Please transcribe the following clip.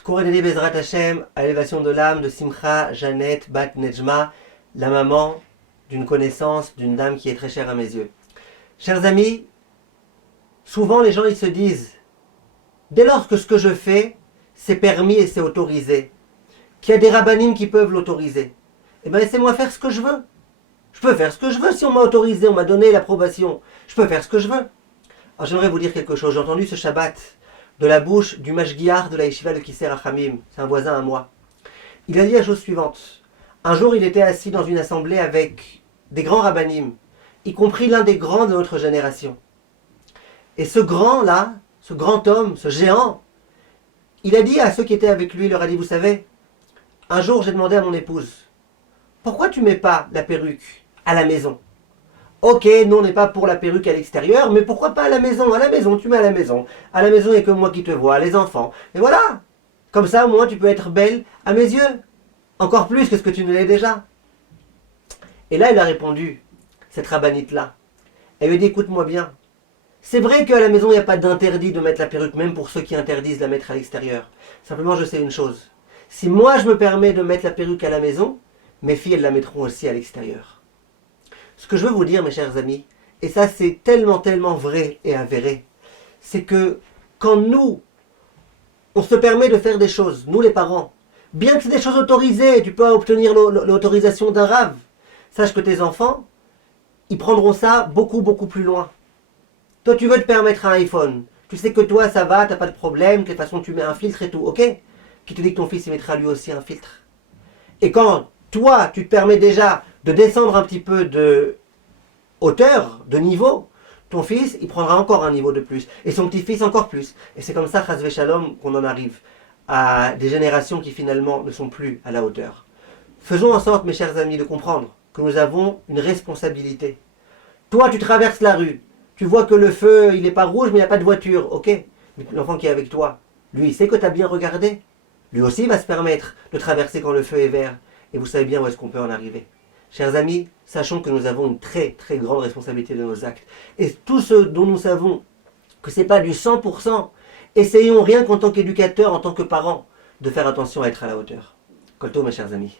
Secours et Bezrat Hashem à l'élévation de l'âme de Simcha Janet Bat Nejma, la maman d'une connaissance d'une dame qui est très chère à mes yeux. Chers amis, souvent les gens ils se disent, dès lors que ce que je fais, c'est permis et c'est autorisé, qu'il y a des rabbanim qui peuvent l'autoriser, eh bien laissez-moi faire ce que je veux. Je peux faire ce que je veux si on m'a autorisé, on m'a donné l'approbation. Je peux faire ce que je veux. Alors j'aimerais vous dire quelque chose. J'ai entendu ce Shabbat de la bouche du Mashgiach de la Yeshiva de Kisser Achamim. C'est un voisin à moi. Il a dit la chose suivante. Un jour, il était assis dans une assemblée avec des grands rabbanim, y compris l'un des grands de notre génération. Et ce grand-là, ce grand homme, ce géant, il a dit à ceux qui étaient avec lui, il leur a dit, vous savez, un jour j'ai demandé à mon épouse, pourquoi tu mets pas la perruque à la maison? Ok, nous on n'est pas pour la perruque à l'extérieur, mais pourquoi pas à la maison? À la maison, tu mets à la maison. À la maison, il n'y a que moi qui te vois, les enfants. Et voilà. Comme ça, au moins, tu peux être belle à mes yeux. Encore plus que ce que tu ne l'es déjà. Et là, il a répondu, cette rabbinite-là. Elle lui a dit, écoute-moi bien. C'est vrai qu'à la maison, il n'y a pas d'interdit de mettre la perruque, même pour ceux qui interdisent de la mettre à l'extérieur. Simplement, je sais une chose. Si moi, je me permets de mettre la perruque à la maison, mes filles, elles la mettront aussi à l'extérieur. Ce que je veux vous dire, mes chers amis, et ça c'est tellement vrai et avéré, c'est que quand nous, on se permet de faire des choses, nous les parents, bien que c'est des choses autorisées, tu peux obtenir l'autorisation d'un rave, sache que tes enfants, ils prendront ça beaucoup plus loin. Toi tu veux te permettre un iPhone, tu sais que toi ça va, t'as pas de problème, que de toute façon tu mets un filtre et tout, ok? Qui te dit que ton fils il mettra lui aussi un filtre? Et quand toi tu te permets déjà de descendre un petit peu de hauteur, de niveau, ton fils, il prendra encore un niveau de plus. Et son petit-fils encore plus. Et c'est comme ça, chas v'shalom, qu'on en arrive à des générations qui finalement ne sont plus à la hauteur. Faisons en sorte, mes chers amis, de comprendre que nous avons une responsabilité. Toi, tu traverses la rue. Tu vois que le feu, il n'est pas rouge, mais il n'y a pas de voiture. Ok. Mais l'enfant qui est avec toi, lui, il sait que tu as bien regardé. Lui aussi va se permettre de traverser quand le feu est vert. Et vous savez bien où est-ce qu'on peut en arriver. Chers amis, sachons que nous avons une très grande responsabilité de nos actes. Et tout ce dont nous savons que ce n'est pas du 100%, essayons rien qu'en tant qu'éducateurs, en tant que parents, de faire attention à être à la hauteur. Kolto, mes chers amis.